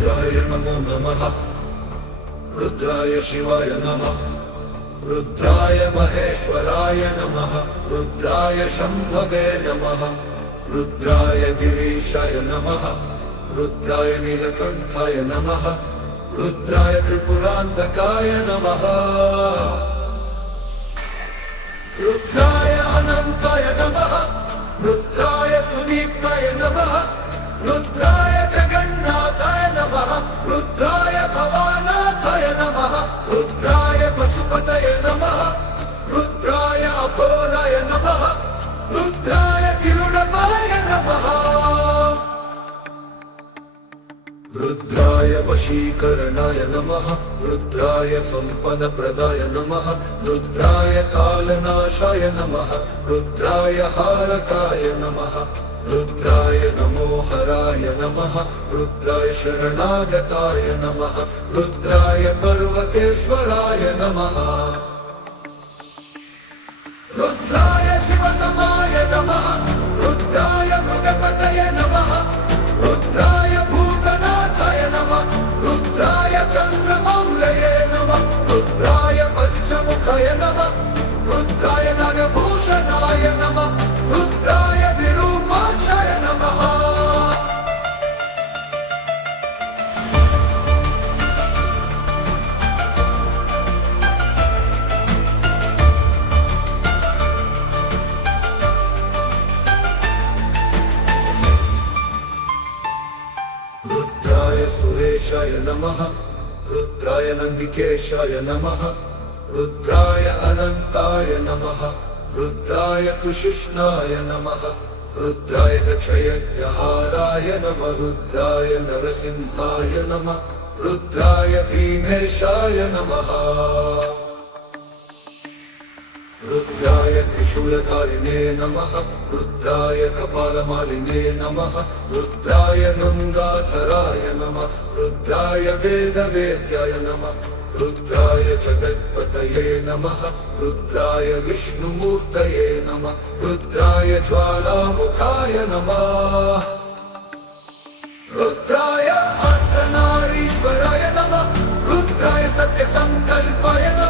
रुद्राय नमो नमः। रुद्राय शिवाय नमः। रुद्राय महेश्वराय नमः। रुद्राय शंभवे नमः। रुद्राय गिरीशाय नमः। रुद्राय नीलकंठाय नमः। रुद्राय त्रिपुरांतकाय नमः। रुद्राय अनंताय नमः। रुद्राय सुदीप्ताय नमः। रुद्राय जगन्नाथाय नमः। रुद्राय भवानाथाय नमः। रुद्राय पशुपतये नमः। रुद्राय अघोराय नमः। रुद्राय किरुडपाय नमः। रुद्राय वशीकरणाय नमः। रुद्राय सम्पदप्रदाय नमः। रुद्राय कालनाशाय नमः। रुद्राय हारकाय नमः। रुद्राय नमोहराय नमः। रुद्राय शरणागताय नमः। रुद्राय पर्वतेश्वराय नमः। रुद्राय शिवतमाय नमः। रुद्राय मृगपतये नमः। रुद्राय भूतनाथाय नमः। रुद्राय चन्द्रमौलये नमः। रुद्राय पंचमुखाय नमः। रुद्राय नागभूषणाय नमः। रुद्राय विरूपाक्षाय नमः। रुद्राय सुरेशाय नमः। रुद्राय नंदिकेशाय नमः। रुद्राय अनंताय नमः। रुद्राय कृष्णाय नमः। रुद्राय दक्षयज्ञहाराय नमः। रुद्राय नरसिंहाय नमः। रुद्राय भीमेशाय नमः। रुद्राय त्रिशूलधारिणे नमः। रुद्राय कपालमालिने नमः। रुद्राय गंगाधराय नमः। रुद्राय वेदवेद्याय नमः। रुद्राय जगत्पतये नमः। रुद्राय विष्णुमूर्तये नमः। रुद्राय ज्वालामुखाय नमः। रुद्राय अर्धनारीश्वराय नमः। रुद्राय सत्यसंकल्पाय नमः।